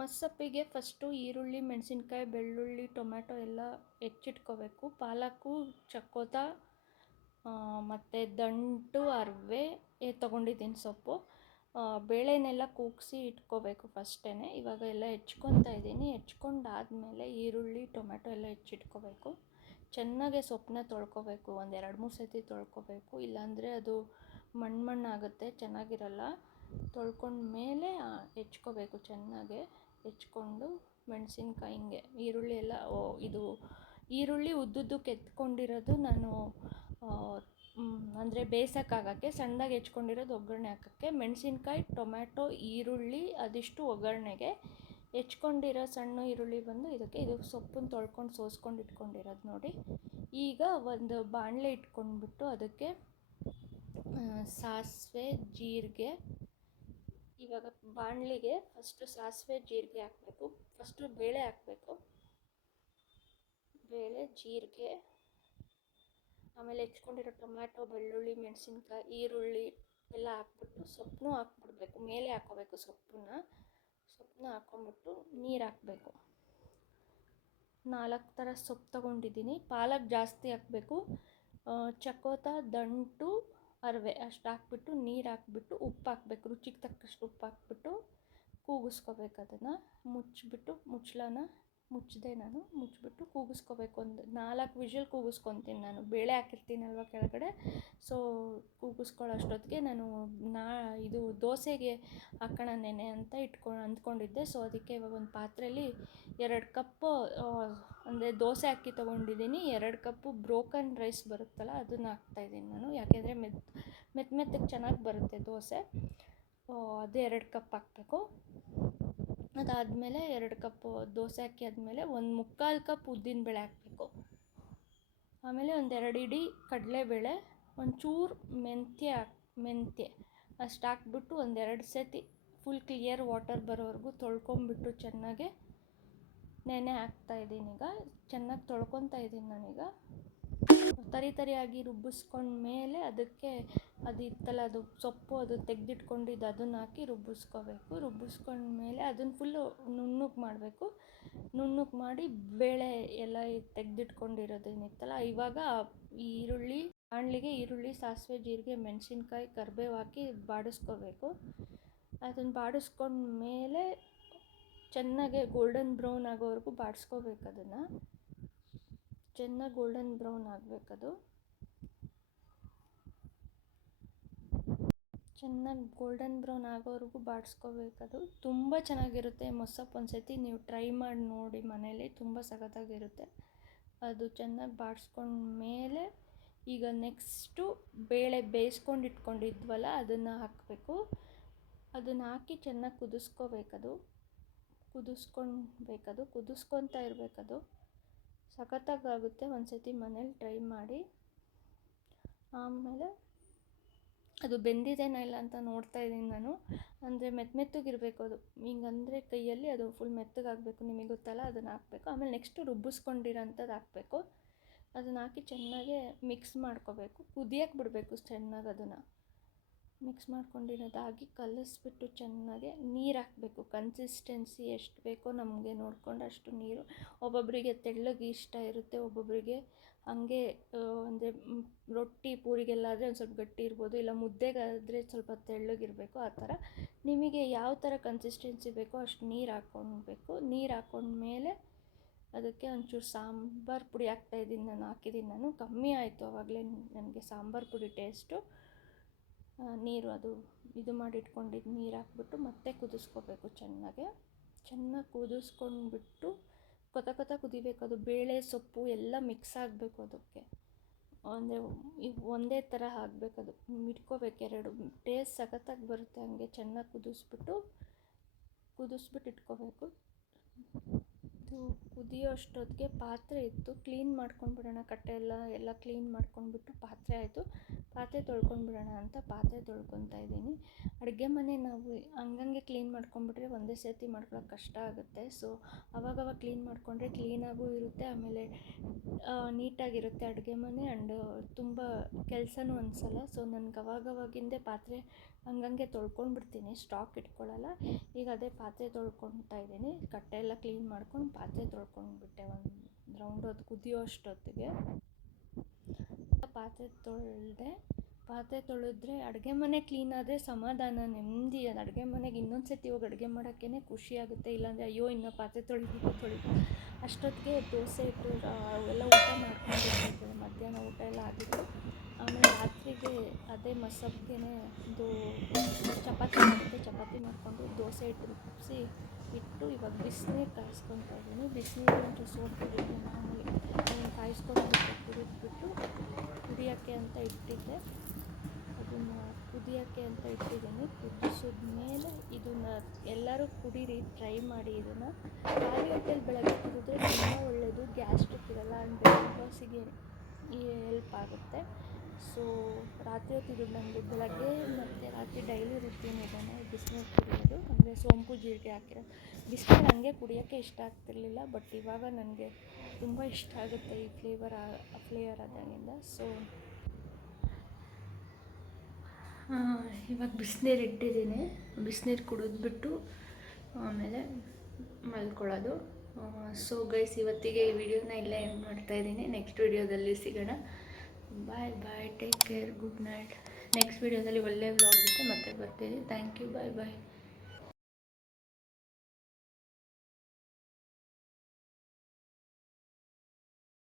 ಮಸ್ಸಪ್ಪಿಗೆ first ಈರುಳ್ಳಿ, ಮೆಣಸಿನ್ಕಾಯಿ, ಬೆಳ್ಳುಳ್ಳಿ, ಟೊಮ್ಯಾಟೊ ಎಲ್ಲ ಹೆಚ್ಚಿಟ್ಕೋಬೇಕು. ಪಾಲಕು ಚಕ್ಕೋತ ಮತ್ತು ದಂಟು, ಅರಿವೆ ತೊಗೊಂಡಿದ್ದೀನಿ ಸೊಪ್ಪು. ಬೇಳೆನೆಲ್ಲ ಕೂಗಿಸಿ ಇಟ್ಕೋಬೇಕು ಫಸ್ಟೇ ಇವಾಗ ಎಲ್ಲ ಹೆಚ್ಕೊತಾ ಇದ್ದೀನಿ. ಹೆಚ್ಕೊಂಡಾದಮೇಲೆ ಈರುಳ್ಳಿ, ಟೊಮ್ಯಾಟೊ ಎಲ್ಲ ಹೆಚ್ಚಿಟ್ಕೋಬೇಕು. ಚೆನ್ನಾಗೆ ಸೊಪ್ಪನ್ನ ತೊಳ್ಕೊಬೇಕು. ಒಂದು ಎರಡು ಮೂರು ಸತಿ ತೊಳ್ಕೊಬೇಕು. ಇಲ್ಲಾಂದರೆ ಅದು ಮಣ್ಣು ಮಣ್ಣಾಗುತ್ತೆ. ಚೆನ್ನಾಗಿರಲ್ಲ. ತೊಳ್ಕೊಂಡ ಮೇಲೆ ಹೆಚ್ಕೋಬೇಕು ಚೆನ್ನಾಗೆ. ಹೆಚ್ಕೊಂಡು ಮೆಣಸಿನ್ಕಾಯಿ ಹಿಂಗೆ ಈರುಳ್ಳಿ ಎಲ್ಲ, ಓ, ಇದು ಈರುಳ್ಳಿ ಉದ್ದುದ್ದು ಕೆತ್ಕೊಂಡಿರೋದು ನಾನು ಅಂದರೆ ಬೇಯಿಸೋಕ್ಕಾಗಕ್ಕೆ, ಸಣ್ಣದಾಗಿ ಹೆಚ್ಕೊಂಡಿರೋದು ಒಗ್ಗರಣೆ ಹಾಕೋಕ್ಕೆ. ಮೆಣಸಿನ್ಕಾಯಿ, ಟೊಮ್ಯಾಟೊ, ಈರುಳ್ಳಿ ಅದಿಷ್ಟು ಒಗ್ಗರಣೆಗೆ ಹೆಚ್ಕೊಂಡಿರೋ ಸಣ್ಣ ಈರುಳ್ಳಿ ಬಂದು ಇದಕ್ಕೆ, ಇದು ಸೊಪ್ಪನ್ನು ತೊಳ್ಕೊಂಡು ಸೋಸ್ಕೊಂಡು ಇಟ್ಕೊಂಡಿರೋದು ನೋಡಿ. ಈಗ ಒಂದು ಬಾಣಲೆ ಇಟ್ಕೊಂಡ್ಬಿಟ್ಟು ಅದಕ್ಕೆ ಸಾಸಿವೆ, ಜೀರಿಗೆ ಇವಾಗ ಬಾಣಲಿಗೆ ಫಸ್ಟು ಸಾಸಿವೆ, ಜೀರಿಗೆ ಹಾಕಬೇಕು. ಫಸ್ಟು ಬೇಳೆ ಹಾಕಬೇಕು. ಬೇಳೆ, ಜೀರಿಗೆ, ಆಮೇಲೆ ಹೆಚ್ಕೊಂಡಿರೋ ಟೊಮ್ಯಾಟೊ, ಬೆಳ್ಳುಳ್ಳಿ, ಮೆಣಸಿನ್ಕಾಯಿ, ಈರುಳ್ಳಿ ಎಲ್ಲ ಹಾಕ್ಬಿಟ್ಟು ಸೊಪ್ಪನ್ನು ಹಾಕ್ಬಿಡ್ಬೇಕು. ಮೇಲೆ ಹಾಕೋಬೇಕು ಸೊಪ್ಪನ್ನ. ಸೊಪ್ಪನ್ನ ಹಾಕ್ಕೊಂಬಿಟ್ಟು ನೀರು ಹಾಕಬೇಕು. ನಾಲ್ಕು ಥರ ಸೊಪ್ಪು ತಗೊಂಡಿದ್ದೀನಿ. ಪಾಲಕ್ ಜಾಸ್ತಿ ಹಾಕಬೇಕು. ಚಕೋತ ದಂಟು ಅರಿವೆ ಅಷ್ಟು ಹಾಕ್ಬಿಟ್ಟು ನೀರು ಹಾಕ್ಬಿಟ್ಟು ಉಪ್ಪು ಹಾಕ್ಬೇಕು, ರುಚಿಗೆ ತಕ್ಕಷ್ಟು ಉಪ್ಪು ಹಾಕ್ಬಿಟ್ಟು ಕೂಗಿಸ್ಕೋಬೇಕು ಅದನ್ನು. ಮುಚ್ಚಿಬಿಟ್ಟು ಮುಚ್ಚಳನ ಮುಚ್ಚದೆ ನಾನು, ಮುಚ್ಚಿಬಿಟ್ಟು ಕೂಗಿಸ್ಕೋಬೇಕು ಒಂದು ನಾಲ್ಕು ವಿಷಲ್ ಕೂಗಿಸ್ಕೊತೀನಿ ನಾನು. ಬೇಳೆ ಹಾಕಿರ್ತೀನಲ್ವ ಕೆಳಗಡೆ? ಸೊ ಕೂಗಿಸ್ಕೊಳ್ಳೋ ಅಷ್ಟೊತ್ತಿಗೆ ನಾನು ನಾ, ಇದು ದೋಸೆಗೆ ಹಾಕೋಣ ನೆನೆ ಅಂತ ಇಟ್ಕೊ, ಅಂದ್ಕೊಂಡಿದ್ದೆ. ಸೊ ಅದಕ್ಕೆ ಇವಾಗ ಒಂದು ಪಾತ್ರೆಯಲ್ಲಿ ಎರಡು ಕಪ್ಪು ಅಂದರೆ ದೋಸೆ ಅಕ್ಕಿ ತೊಗೊಂಡಿದ್ದೀನಿ. ಎರಡು ಕಪ್ಪು ಬ್ರೋಕನ್ ರೈಸ್ ಬರುತ್ತಲ್ಲ, ಅದನ್ನು ಹಾಕ್ತಾಯಿದ್ದೀನಿ ನಾನು. ಯಾಕೆಂದರೆ ಮೆತ್ ಮೆತ್ತ ಮೆತ್ತಗೆ ಚೆನ್ನಾಗಿ ಬರುತ್ತೆ ದೋಸೆ. ಅದು ಎರಡು ಕಪ್ ಹಾಕಬೇಕು. ಅದಾದಮೇಲೆ ಎರಡು ಕಪ್ಪು ದೋಸೆ ಅಕ್ಕಿ ಆದಮೇಲೆ ಒಂದು ಮುಕ್ಕಾಲು ಕಪ್ ಉದ್ದಿನ ಬೇಳೆ ಹಾಕಬೇಕು. ಆಮೇಲೆ ಒಂದೆರಡು ಇಡೀ ಕಡಲೆಬೇಳೆ, ಒಂಚೂರು ಮೆಂತ್ಯ ಮೆಂತ್ಯ ಅಷ್ಟು ಹಾಕ್ಬಿಟ್ಟು ಒಂದೆರಡು ಸತಿ ಫುಲ್ ಕ್ಲಿಯರ್ ವಾಟರ್ ಬರೋವರೆಗೂ ತೊಳ್ಕೊಂಬಿಟ್ಟು ಚೆನ್ನಾಗೆ ನೆನೆ ಹಾಕ್ತಾಯಿದ್ದೀನಿ ಈಗ ಚೆನ್ನಾಗಿ ತೊಳ್ಕೊತಾ ಇದ್ದೀನಿ ನಾನೀಗ. ತರಿ ತರಿಯಾಗಿ ರುಬ್ಬಿಸ್ಕೊಂಡ ಮೇಲೆ ಅದಕ್ಕೆ ಅದು ಇತ್ತಲ್ಲ, ಅದು ಸೊಪ್ಪು ಅದು ತೆಗೆದಿಟ್ಕೊಂಡಿದ್ದು ಅದನ್ನು ಹಾಕಿ ರುಬ್ಬಿಸ್ಕೋಬೇಕು. ರುಬ್ಬಿಸ್ಕೊಂಡ ಮೇಲೆ ಅದನ್ನು ಫುಲ್ಲು ನುಣ್ಣಗೆ ಮಾಡಬೇಕು. ನುಣ್ಣಗೆ ಮಾಡಿ ಬೇಳೆ ಎಲ್ಲ ತೆಗೆದಿಟ್ಕೊಂಡಿರೋದೇನಿತ್ತಲ್ಲ, ಇವಾಗ ಈರುಳ್ಳಿ ಬಾಣಲಿಗೆ ಈರುಳ್ಳಿ, ಸಾಸಿವೆ, ಜೀರಿಗೆ, ಮೆಣಸಿನ್ಕಾಯಿ, ಕರಿಬೇವು ಹಾಕಿ ಬಾಡಿಸ್ಕೋಬೇಕು. ಅದನ್ನು ಬಾಡಿಸ್ಕೊಂಡ ಮೇಲೆ ಚೆನ್ನಾಗೆ ಗೋಲ್ಡನ್ ಬ್ರೌನ್ ಆಗೋವರೆಗೂ ಬಾಡಿಸ್ಕೋಬೇಕು ಅದನ್ನು. ಚೆನ್ನಾಗಿ ಗೋಲ್ಡನ್ ಬ್ರೌನ್ ಆಗಬೇಕದು. ಚೆನ್ನಾಗಿ ಗೋಲ್ಡನ್ ಬ್ರೌನ್ ಆಗೋವರೆಗೂ ಬಾಡಿಸ್ಕೋಬೇಕದು. ತುಂಬ ಚೆನ್ನಾಗಿರುತ್ತೆ ಮೊಸಪ್ಪು ಒಂದು ಸತಿ ನೀವು ಟ್ರೈ ಮಾಡಿ ನೋಡಿ ಮನೇಲಿ, ತುಂಬ ಸಖತ್ತಾಗಿರುತ್ತೆ. ಅದು ಚೆನ್ನಾಗಿ ಬಾಡಿಸ್ಕೊಂಡ ಮೇಲೆ ಈಗ ನೆಕ್ಸ್ಟು ಬೇಳೆ ಬೇಯಿಸ್ಕೊಂಡು ಇಟ್ಕೊಂಡಿದ್ವಲ್ಲ ಅದನ್ನು ಹಾಕಬೇಕು. ಅದನ್ನು ಹಾಕಿ ಚೆನ್ನಾಗಿ ಕುದಿಸ್ಕೋಬೇಕದು. ಕುದಿಸ್ಕೊಳ್ಬೇಕದು ಕುದಿಸ್ಕೊತಾ ಇರಬೇಕದು. ಸಖತ್ತಾಗುತ್ತೆ. ಒಂದು ಸತಿ ಮನೇಲಿ ಟ್ರೈ ಮಾಡಿ. ಆಮೇಲೆ ಅದು ಬೆಂದಿದೆನಾ ಇಲ್ಲ ಅಂತ ನೋಡ್ತಾ ಇದ್ದೀನಿ ನಾನು. ಅಂದರೆ ಮೆತ್ತ ಮೆತ್ತಗಿರಬೇಕು ಅದು. ಹಿಂಗಂದರೆ ಕೈಯಲ್ಲಿ ಅದು ಫುಲ್ ಮೆತ್ತಗಾಗಬೇಕು ನಿಮಗೆ ಗೊತ್ತಲ್ಲ? ಅದನ್ನು ಹಾಕಬೇಕು. ಆಮೇಲೆ ನೆಕ್ಸ್ಟು ರುಬ್ಬಿಸ್ಕೊಂಡಿರೋಂಥದ್ದು ಹಾಕಬೇಕು. ಅದನ್ನು ಹಾಕಿ ಚೆನ್ನಾಗೆ ಮಿಕ್ಸ್ ಮಾಡ್ಕೋಬೇಕು. ಕುದಿಯಕ್ಕೆ ಬಿಡಬೇಕು, ಚೆನ್ನಾಗಿ ಅದನ್ನು. ಮಿಕ್ಸ್ ಮಾಡ್ಕೊಂಡಿರೋದಾಗಿ ಕಲಿಸ್ಬಿಟ್ಟು ಚೆನ್ನಾಗೆ ನೀರು ಹಾಕಬೇಕು. ಕನ್ಸಿಸ್ಟೆನ್ಸಿ ಎಷ್ಟು ಬೇಕೋ ನಮಗೆ ನೋಡ್ಕೊಂಡು ಅಷ್ಟು ನೀರು. ಒಬ್ಬೊಬ್ಬರಿಗೆ ತೆಳ್ಳಗೆ ಇಷ್ಟ ಇರುತ್ತೆ ಒಬ್ಬೊಬ್ಬರಿಗೆ ಹಾಗೆ ಅಂದರೆ ರೊಟ್ಟಿ ಪೂರಿಗೆಲ್ಲ ಆದರೆ ಒಂದು ಸ್ವಲ್ಪ ಗಟ್ಟಿ ಇರ್ಬೋದು, ಇಲ್ಲ ಮುದ್ದೆಗಾದರೆ ಸ್ವಲ್ಪ ತೆಳ್ಳಗಿರಬೇಕು ಆ ಥರ. ನಿಮಗೆ ಯಾವ ಥರ ಕನ್ಸಿಸ್ಟೆನ್ಸಿ ಬೇಕೋ ಅಷ್ಟು ನೀರು ಹಾಕ್ಕೊಳ್ಬೇಕು ನೀರು ಹಾಕ್ಕೊಂಡ್ಮೇಲೆ ಅದಕ್ಕೆ ಒಂಚೂರು ಸಾಂಬಾರು ಪುಡಿ ಹಾಕ್ತಾಯಿದ್ದೀನಿ ನಾನು ಹಾಕಿದ್ದೀನಿ ನಾನು. ಕಮ್ಮಿ ಆಯಿತು ಆವಾಗಲೇ ನನಗೆ ಸಾಂಬಾರು ಪುಡಿ ಟೇಸ್ಟು ನೀರು ಅದು ಇದು ಮಾಡಿ ಇಟ್ಕೊಂಡಿದ್ದು ನೀರು ಹಾಕ್ಬಿಟ್ಟು ಮತ್ತೆ ಕುದಿಸ್ಕೋಬೇಕು ಚೆನ್ನಾಗೆ. ಚೆನ್ನಾಗಿ ಕುದಿಸ್ಕೊಂಡ್ಬಿಟ್ಟು ಕೊತ ಕೊತ ಕುದಿಬೇಕು. ಅದು ಬೇಳೆ, ಸೊಪ್ಪು ಎಲ್ಲ ಮಿಕ್ಸ್ ಆಗಬೇಕು ಅದಕ್ಕೆ. ಅಂದರೆ ಒಂದೇ ಥರ ಅದು. ಇಟ್ಕೋಬೇಕು ಎರಡು. ಟೇಸ್ಟ್ ಸಖತ್ತಾಗಿ ಬರುತ್ತೆ ಹಂಗೆ ಚೆನ್ನಾಗಿ ಕುದಿಸ್ಬಿಟ್ಟು ಕುದಿಸ್ಬಿಟ್ಟು ಇಟ್ಕೋಬೇಕು. ಇದು ಕುದಿಯೋ ಅಷ್ಟೊತ್ತಿಗೆ ಪಾತ್ರೆ ಇತ್ತು. ಕ್ಲೀನ್ ಮಾಡ್ಕೊಂಡ್ಬಿಡೋಣ. ಕಟ್ಟೆ ಎಲ್ಲ ಎಲ್ಲ ಕ್ಲೀನ್ ಮಾಡ್ಕೊಂಡ್ಬಿಟ್ಟು ಪಾತ್ರೆ ಆಯಿತು. ಪಾತ್ರೆ ತೊಳ್ಕೊಂಡ್ಬಿಡೋಣ ಅಂತ ಪಾತ್ರೆ ತೊಳ್ಕೊತಾ ಇದ್ದೀನಿ. ಅಡುಗೆ ಮನೆ ನಾವು ಹಂಗಂಗೆ ಕ್ಲೀನ್ ಮಾಡ್ಕೊಂಡ್ಬಿಟ್ರೆ ಒಂದೇ ಸರ್ತಿ ಮಾಡ್ಕೊಳಕ್ಕೆ ಕಷ್ಟ ಆಗುತ್ತೆ. ಸೊ ಅವಾಗವಾಗ ಕ್ಲೀನ್ ಮಾಡಿಕೊಂಡ್ರೆ ಕ್ಲೀನಾಗೂ ಇರುತ್ತೆ. ಆಮೇಲೆ ನೀಟಾಗಿರುತ್ತೆ ಅಡುಗೆ ಮನೆ ಆ್ಯಂಡ್ ತುಂಬ ಕೆಲಸನೂ ಅನಿಸಲ್ಲ. ಸೊ ನನಗೆ ಅವಾಗವಾಗಿಂದೇ ಪಾತ್ರೆ ಹಂಗಂಗೆ ತೊಳ್ಕೊಂಡ್ಬಿಡ್ತೀನಿ. ಸ್ಟಾಕ್ ಇಟ್ಕೊಳ್ಳಲ್ಲ ಈಗ ಅದೇ ಪಾತ್ರೆ ತೊಳ್ಕೊತಾ ಇದ್ದೀನಿ. ಕಟ್ಟೆ ಎಲ್ಲ ಕ್ಲೀನ್ ಮಾಡ್ಕೊಂಡು ಪಾತ್ರೆ ತೊಳ್ಕೊಂಡ್ಬಿಟ್ಟೆ ಒಂದು ರೌಂಡ್ ಹೊತ್ತು, ಕುದಿಯೋ ಅಷ್ಟೊತ್ತಿಗೆ. ಪಾತ್ರೆ ತೊಳೆದೆ, ಪಾತ್ರೆ ತೊಳೆದ್ರೆ ಅಡುಗೆ ಮನೆ ಕ್ಲೀನ್ ಆದರೆ ಸಮಾಧಾನ, ನೆಮ್ಮದಿ, ಅದು ಅಡುಗೆ ಮನೆಗೆ ಇನ್ನೊಂದು ಸತಿ ಹೋಗಿ ಅಡುಗೆ ಮಾಡೋಕ್ಕೇ ಖುಷಿ ಆಗುತ್ತೆ. ಇಲ್ಲಾಂದರೆ ಅಯ್ಯೋ, ಇನ್ನೂ ಪಾತ್ರೆ ತೊಳಿಬೇಕು ತೊಳಿಬೇಕು ಅಷ್ಟೊತ್ತಿಗೆ ದೋಸೆ ಇಟ್ಟು ಅವೆಲ್ಲ ಊಟ ಮಾಡ್ಕೊಂಡು ಮಧ್ಯಾಹ್ನ ಊಟ ಎಲ್ಲ ಆಗಿತ್ತು. ಆಮೇಲೆ ರಾತ್ರಿಗೆ ಅದೇ ಮಸಬ್ಗೆನೆ ಇದು ಚಪಾತಿ ಮಾಡಿದ್ದೆ. ಚಪಾತಿ ಮಾಡಿಕೊಂಡು ದೋಸೆ ಇಟ್ಟು ರುಬ್ಬಿಸಿ ಇಟ್ಟು ಇವಾಗ ಬಿಸಿನೀರು ಕಾಯಿಸ್ಕೊತಾ ಇದ್ದೀನಿ. ಬಿಸಿನೀರು ಅಂತ ಸೋಪ್ ಬಿಟ್ಟು ಮಾಮೂಲಿ. ಕಾಯಿಸ್ಕೊಂಡ್ಬಿಟ್ಟು ಕುಡಿದ್ಬಿಟ್ಟು ಕುಡಿಯೋಕ್ಕೆ ಅಂತ ಇಟ್ಟಿದ್ದೆ. ಅದನ್ನು ಕುದಿಯೋಕ್ಕೆ ಅಂತ ಇಟ್ಟಿದ್ದೀನಿ. ಕುದಿಸಿದ ಮೇಲೆ ಇದನ್ನು ಎಲ್ಲರೂ ಕುಡೀರಿ ಟ್ರೈ ಮಾಡಿ ಇದನ್ನು. ಖಾಲಿ ಹೊಟ್ಟೆಲಿ ಬೆಳಗ್ಗೆ ಕುಡಿದ್ರೆ ತುಂಬ ಒಳ್ಳೆಯದು ಗ್ಯಾಸ್ಟ್ರಿಕ್ ಇರಲ್ಲ ಆ್ಯಂಡ್ ಬಾಸಿಗೆ ಹೆಲ್ಪ್ ಆಗುತ್ತೆ. ಸೊ ರಾತ್ರಿ ಹೊತ್ತು ಇದು ನನಗೆ ಬೆಳಗ್ಗೆ ಮತ್ತು ರಾತ್ರಿ ಡೈಲಿ ರುಟೀನ್ ಇದ್ದಾನೆ ಬಿಸಿನೀರು ಕುಡಿಯೋದು. ಅಂದರೆ ಸೋಂಪು ಜೀರಿಗೆ ಹಾಕಿರೋದು. ಬಿಸಿನೀರು ಹಂಗೆ ಕುಡಿಯೋಕ್ಕೆ ಇಷ್ಟ ಆಗ್ತಿರಲಿಲ್ಲ ಬಟ್ ಇವಾಗ ನನಗೆ ತುಂಬ ಇಷ್ಟ ಆಗುತ್ತೆ ಈ ಫ್ಲೇವರ್ ಫ್ಲೇವರ್ ಆದಾಗಿಂದ. ಸೊ ಇವಾಗ ಬಿಸಿನೀರು ಇಟ್ಟಿದ್ದೀನಿ. ಬಿಸಿನೀರು ಕುಡಿದ್ಬಿಟ್ಟು ಆಮೇಲೆ ಮಲ್ಕೊಳ್ಳೋದು. ಸೊ ಗೈಸ್ ಇವತ್ತಿಗೆ ಈ ವಿಡಿಯೋನ ಇಲ್ಲೇ ಎಂಡ್ ಮಾಡ್ತಾಯಿದ್ದೀನಿ ನೆಕ್ಸ್ಟ್ ವಿಡಿಯೋದಲ್ಲಿ ಸಿಗೋಣ. Bye bye take care good night next ವಿಡಿಯೋದಲ್ಲಿ ಒಳ್ಳೆ ವ್ಲಾಗ್ ಇರುತ್ತೆ. ಮತ್ತೆ ಬರ್ತೀನಿ. Thank you bye bye